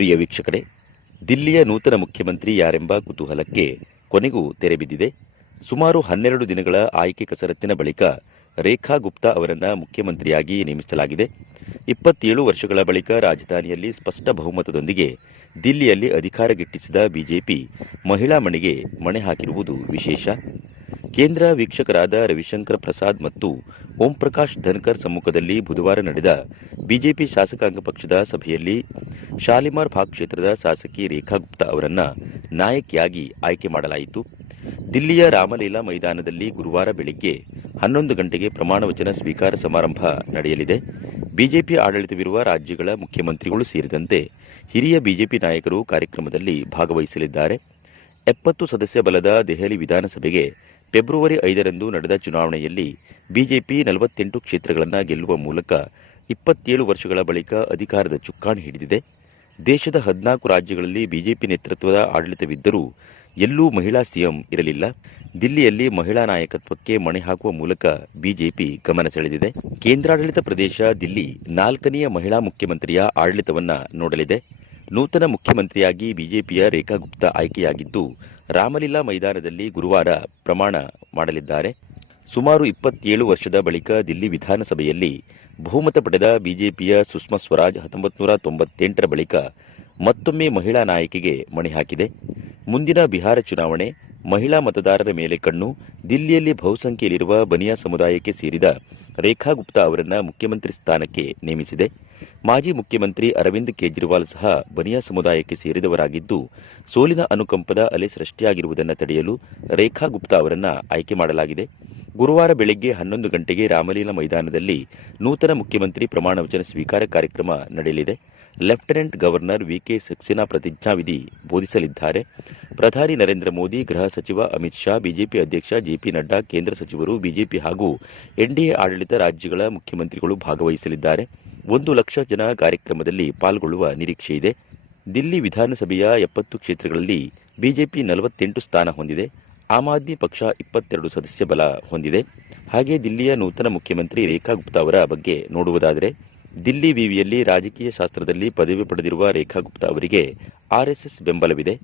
ಪ್ರಿಯ ವೀಕ್ಷಕರೇ, ದಿಲ್ಲಿಯ ನೂತನ ಮುಖ್ಯಮಂತ್ರಿ ಯಾರೆಂಬ ಕುತೂಹಲಕ್ಕೆ ಕೊನೆಗೂ ತೆರೆ ಬಿದ್ದಿದೆ. ಸುಮಾರು ಹನ್ನೆರಡು ದಿನಗಳ ಆಯ್ಕೆ ಕಸರತ್ತಿನ ಬಳಿಕ ರೇಖಾ ಗುಪ್ತಾ ಅವರನ್ನು ಮುಖ್ಯಮಂತ್ರಿಯಾಗಿ ನೇಮಿಸಲಾಗಿದೆ. ಇಪ್ಪತ್ತೇಳು ವರ್ಷಗಳ ಬಳಿಕ ರಾಜಧಾನಿಯಲ್ಲಿ ಸ್ಪಷ್ಟ ಬಹುಮತದೊಂದಿಗೆ ದಿಲ್ಲಿಯಲ್ಲಿ ಅಧಿಕಾರ ಗಿಟ್ಟಿಸಿದ ಬಿಜೆಪಿ ಮಹಿಳಾ ಮಣಿಗೆ ಮಣೆ ಹಾಕಿರುವುದು ವಿಶೇಷ. ಕೇಂದ್ರ ವೀಕ್ಷಕರಾದ ರವಿಶಂಕರ್ ಪ್ರಸಾದ್ ಮತ್ತು ಓಂ ಪ್ರಕಾಶ್ ಧನ್ಕರ್ ಸಮ್ಮುಖದಲ್ಲಿ ಬುಧವಾರ ನಡೆದ ಬಿಜೆಪಿ ಶಾಸಕಾಂಗ ಪಕ್ಷದ ಸಭೆಯಲ್ಲಿ ಶಾಲಿಮಾರ್ ಭಾಗ್ ಕ್ಷೇತ್ರದ ಶಾಸಕಿ ರೇಖಾ ಗುಪ್ತಾ ಅವರನ್ನು ನಾಯಕಿಯಾಗಿ ಆಯ್ಕೆ ಮಾಡಲಾಯಿತು. ದಿಲ್ಲಿಯ ರಾಮಲೀಲಾ ಮೈದಾನದಲ್ಲಿ ಗುರುವಾರ ಬೆಳಿಗ್ಗೆ ಹನ್ನೊಂದು ಗಂಟೆಗೆ ಪ್ರಮಾಣ ವಚನ ಸ್ವೀಕಾರ ಸಮಾರಂಭ ನಡೆಯಲಿದೆ. ಬಿಜೆಪಿ ಆಡಳಿತವಿರುವ ರಾಜ್ಯಗಳ ಮುಖ್ಯಮಂತ್ರಿಗಳು ಸೇರಿದಂತೆ ಹಿರಿಯ ಬಿಜೆಪಿ ನಾಯಕರು ಕಾರ್ಯಕ್ರಮದಲ್ಲಿ ಭಾಗವಹಿಸಲಿದ್ದಾರೆ. ಎಪ್ಪತ್ತು ಸದಸ್ಯ ಬಲದ ದೆಹಲಿ ವಿಧಾನಸಭೆಗೆ ಫೆಬ್ರವರಿ ಐದರಂದು ನಡೆದ ಚುನಾವಣೆಯಲ್ಲಿ ಬಿಜೆಪಿ ನಲವತ್ತೆಂಟು ಕ್ಷೇತ್ರಗಳನ್ನು ಗೆಲ್ಲುವ ಮೂಲಕ ಇಪ್ಪತ್ತೇಳು ವರ್ಷಗಳ ಬಳಿಕ ಅಧಿಕಾರದ ಚುಕ್ಕಾಣಿ ಹಿಡಿದಿದೆ. ದೇಶದ ಹದಿನಾಲ್ಕು ರಾಜ್ಯಗಳಲ್ಲಿ ಬಿಜೆಪಿ ನೇತೃತ್ವದ ಆಡಳಿತವಿದ್ದರೂ ಎಲ್ಲೂ ಮಹಿಳಾ ಸಿಎಂ ಇರಲಿಲ್ಲ. ದಿಲ್ಲಿಯಲ್ಲಿ ಮಹಿಳಾ ನಾಯಕತ್ವಕ್ಕೆ ಮಣೆ ಹಾಕುವ ಮೂಲಕ ಬಿಜೆಪಿ ಗಮನ ಸೆಳೆದಿದೆ. ಕೇಂದ್ರಾಡಳಿತ ಪ್ರದೇಶ ದಿಲ್ಲಿ ನಾಲ್ಕನೆಯ ಮಹಿಳಾ ಮುಖ್ಯಮಂತ್ರಿಯ ಆಡಳಿತವನ್ನ ನೋಡಲಿದೆ. ನೂತನ ಮುಖ್ಯಮಂತ್ರಿಯಾಗಿ ಬಿಜೆಪಿಯ ರೇಖಾ ಗುಪ್ತಾ ಆಯ್ಕೆಯಾಗಿದ್ದು ರಾಮಲೀಲಾ ಮೈದಾನದಲ್ಲಿ ಗುರುವಾರ ಪ್ರಮಾಣ ಮಾಡಲಿದ್ದಾರೆ. ಸುಮಾರು ಇಪ್ಪತ್ತೇಳು ವರ್ಷದ ಬಳಿಕ ದಿಲ್ಲಿ ವಿಧಾನಸಭೆಯಲ್ಲಿ ಬಹುಮತ ಪಡೆದ ಬಿಜೆಪಿಯ ಸುಷ್ಮಾ ಸ್ವರಾಜ್ ಹತ್ತೊಂಬತ್ತು ನೂರ ತೊಂಬತ್ತೆಂಟರ ಬಳಿಕ ಮತ್ತೊಮ್ಮೆ ಮಹಿಳಾ ನಾಯಕಿಗೆ ಮಣೆ ಹಾಕಿದೆ. ಮುಂದಿನ ಬಿಹಾರ ಚುನಾವಣೆ ಮಹಿಳಾ ಮತದಾರರ ಮೇಲೆ ಕಣ್ಣು, ದಿಲ್ಲಿಯಲ್ಲಿ ಬಹುಸಂಖ್ಯೆಯಲ್ಲಿರುವ ಬನಿಯಾ ಸಮುದಾಯಕ್ಕೆ ಸೇರಿದ ರೇಖಾ ಗುಪ್ತಾ ಅವರನ್ನು ಮುಖ್ಯಮಂತ್ರಿ ಸ್ಥಾನಕ್ಕೆ ನೇಮಿಸಿದೆ. ಮಾಜಿ ಮುಖ್ಯಮಂತ್ರಿ ಅರವಿಂದ್ ಕೇಜ್ರಿವಾಲ್ ಸಹ ಬನಿಯಾ ಸಮುದಾಯಕ್ಕೆ ಸೇರಿದವರಾಗಿದ್ದು, ಸೋಲಿನ ಅನುಕಂಪದ ಅಲೆ ಸೃಷ್ಟಿಯಾಗಿರುವುದನ್ನು ತಡೆಯಲು ರೇಖಾ ಗುಪ್ತಾ ಅವರನ್ನು ಆಯ್ಕೆ ಮಾಡಲಾಗಿದೆ. ಗುರುವಾರ ಬೆಳಗ್ಗೆ ಹನ್ನೊಂದು ಗಂಟೆಗೆ ರಾಮಲೀಲಾ ಮೈದಾನದಲ್ಲಿ ನೂತನ ಮುಖ್ಯಮಂತ್ರಿ ಪ್ರಮಾಣ ವಚನ ಸ್ವೀಕಾರ ಕಾರ್ಯಕ್ರಮ ನಡೆಯಲಿದೆ. ಲೆಫ್ಟಿನೆಂಟ್ ಗವರ್ನರ್ ವಿಕೆ ಸಕ್ಸೇನಾ ಪ್ರತಿಜ್ಞಾವಿಧಿ ಬೋಧಿಸಲಿದ್ದಾರೆ. ಪ್ರಧಾನಿ ನರೇಂದ್ರ ಮೋದಿ, ಗೃಹ ಸಚಿವ ಅಮಿತ್ ಶಾ, ಬಿಜೆಪಿ ಅಧ್ಯಕ್ಷ ಜೆಪಿ ನಡ್ಡಾ, ಕೇಂದ್ರ ಸಚಿವರು ಬಿಜೆಪಿ ಹಾಗೂ ಎನ್ಡಿಎ ಆಡಳಿತ ರಾಜ್ಯಗಳ ಮುಖ್ಯಮಂತ್ರಿಗಳು ಭಾಗವಹಿಸಲಿದ್ದಾರೆ. ಒಂದು ಲಕ್ಷ ಜನ ಕಾರ್ಯಕ್ರಮದಲ್ಲಿ ಪಾಲ್ಗೊಳ್ಳುವ ನಿರೀಕ್ಷೆ ಇದೆ. ದಿಲ್ಲಿ ವಿಧಾನಸಭೆಯ ಎಪ್ಪತ್ತು ಕ್ಷೇತ್ರಗಳಲ್ಲಿ ಬಿಜೆಪಿ ನಲವತ್ತೆಂಟು ಸ್ಥಾನ ಹೊಂದಿದೆ. ಆಮ್ ಆದ್ಮಿ ಪಕ್ಷ ಇಪ್ಪತ್ತೆರಡು ಸದಸ್ಯ ಬಲ ಹೊಂದಿದೆ. ಹಾಗೆ ದಿಲ್ಲಿಯ ನೂತನ ಮುಖ್ಯಮಂತ್ರಿ ರೇಖಾ ಗುಪ್ತಾ ಅವರ ಬಗ್ಗೆ ನೋಡುವುದಾದರೆ, ದಿಲ್ಲಿ ವಿವಿಯಲ್ಲಿ ರಾಜಕೀಯ ಶಾಸ್ತ್ರದಲ್ಲಿ ಪದವಿ ಪಡೆದಿರುವ ರೇಖಾ ಗುಪ್ತಾ ಅವರಿಗೆ ಆರ್ಎಸ್ಎಸ್ ಬೆಂಬಲವಿದೆ.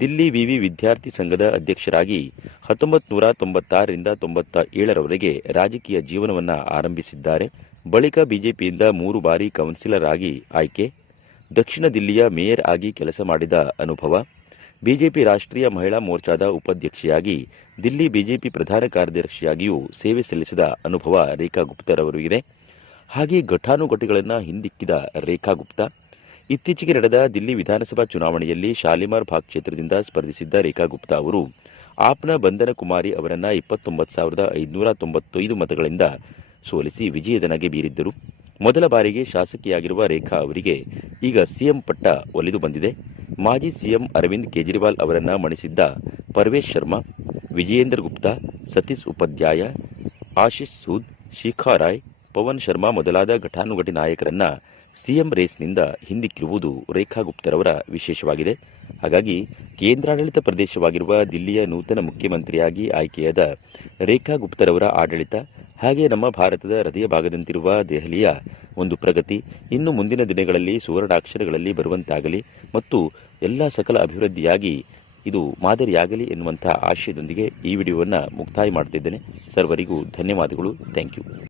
ದಿಲ್ಲಿ ವಿವಿ ವಿದ್ಯಾರ್ಥಿ ಸಂಘದ ಅಧ್ಯಕ್ಷರಾಗಿ ಹತ್ತೊಂಬತ್ತು ನೂರ ತೊಂಬತ್ತಾರರಿಂದ ತೊಂಬತ್ತ ಏಳರವರೆಗೆ ರಾಜಕೀಯ ಜೀವನವನ್ನು ಆರಂಭಿಸಿದ್ದಾರೆ. ಬಳಿಕ ಬಿಜೆಪಿಯಿಂದ ಮೂರು ಬಾರಿ ಕೌನ್ಸಿಲರ್ ಆಗಿ ಆಯ್ಕೆ. ದಕ್ಷಿಣ ದಿಲ್ಲಿಯ ಮೇಯರ್ ಆಗಿ ಕೆಲಸ ಮಾಡಿದ ಅನುಭವ. ಬಿಜೆಪಿ ರಾಷ್ಟ್ರೀಯ ಮಹಿಳಾ ಮೋರ್ಚಾದ ಉಪಾಧ್ಯಕ್ಷೆಯಾಗಿ, ದಿಲ್ಲಿ ಬಿಜೆಪಿ ಪ್ರಧಾನ ಕಾರ್ಯದರ್ಶಿಯಾಗಿಯೂ ಸೇವೆ ಸಲ್ಲಿಸಿದ ಅನುಭವ ರೇಖಾ ಗುಪ್ತರವರಿಗಿದೆ ಹಾಗೆ ಘಟಾನುಘಟಿಗಳನ್ನು ಹಿಂದಿಕ್ಕಿದ ರೇಖಾ ಗುಪ್ತಾ, ಇತ್ತೀಚೆಗೆ ನಡೆದ ದಿಲ್ಲಿ ವಿಧಾನಸಭಾ ಚುನಾವಣೆಯಲ್ಲಿ ಶಾಲಿಮಾರ್ ಭಾಗ್ ಕ್ಷೇತ್ರದಿಂದ ಸ್ಪರ್ಧಿಸಿದ್ದ ರೇಖಾ ಗುಪ್ತಾ ಅವರು, ಆಪ್ನ ಬಂಧನ ಕುಮಾರಿ ಅವರನ್ನು ಇಪ್ಪತ್ತೊಂಬತ್ತು ಸಾವಿರದ ಐದುನೂರ ತೊಂಬತ್ತೈದು ಮತಗಳಿಂದ ಸೋಲಿಸಿ ವಿಜಯದನಗೆ ಬೀರಿದ್ದರು. ಮೊದಲ ಬಾರಿಗೆ ಶಾಸಕಿಯಾಗಿರುವ ರೇಖಾ ಅವರಿಗೆ ಈಗ ಸಿಎಂ ಪಟ್ಟ ಒಲಿದು ಬಂದಿದೆ. ಮಾಜಿ ಸಿಎಂ ಅರವಿಂದ್ ಕೇಜ್ರಿವಾಲ್ ಅವರನ್ನು ಮಣಿಸಿದ್ದ ಪರ್ವೇಶ್ ಶರ್ಮಾ, ವಿಜಯೇಂದ್ರ ಗುಪ್ತಾ, ಸತೀಶ್ ಉಪಾಧ್ಯಾಯ, ಆಶೀಶ್ ಸೂದ್, ಶಿಖಾ ರಾಯ್, ಪವನ್ ಶರ್ಮಾ ಮೊದಲಾದ ಘಟಾನುಘಟಿ ನಾಯಕರನ್ನ ಸಿಎಂ ರೇಸ್ನಿಂದ ಹಿಂದಿಕ್ಕಿರುವುದು ರೇಖಾ ಗುಪ್ತರವರ ವಿಶೇಷವಾಗಿದೆ. ಹಾಗಾಗಿ ಕೇಂದ್ರಾಡಳಿತ ಪ್ರದೇಶವಾಗಿರುವ ದಿಲ್ಲಿಯ ನೂತನ ಮುಖ್ಯಮಂತ್ರಿಯಾಗಿ ಆಯ್ಕೆಯಾದ ರೇಖಾ ಗುಪ್ತರವರ ಆಡಳಿತ ಹಾಗೆ ನಮ್ಮ ಭಾರತದ ಹೃದಯ ಭಾಗದಂತಿರುವ ದೆಹಲಿಯ ಒಂದು ಪ್ರಗತಿ ಇನ್ನು ಮುಂದಿನ ದಿನಗಳಲ್ಲಿ ಸುವರ್ಣಾಕ್ಷರಗಳಲ್ಲಿ ಬರುವಂತಾಗಲಿ ಮತ್ತು ಎಲ್ಲ ಸಕಲ ಅಭಿವೃದ್ಧಿಯಾಗಿ ಇದು ಮಾದರಿಯಾಗಲಿ ಎನ್ನುವಂತಹ ಆಶಯದೊಂದಿಗೆ ಈ ವಿಡಿಯೋವನ್ನು ಮುಕ್ತಾಯ ಮಾಡ್ತಿದ್ದೇನೆ ಸರ್ವರಿಗೂ ಧನ್ಯವಾದಗಳು. Thank you.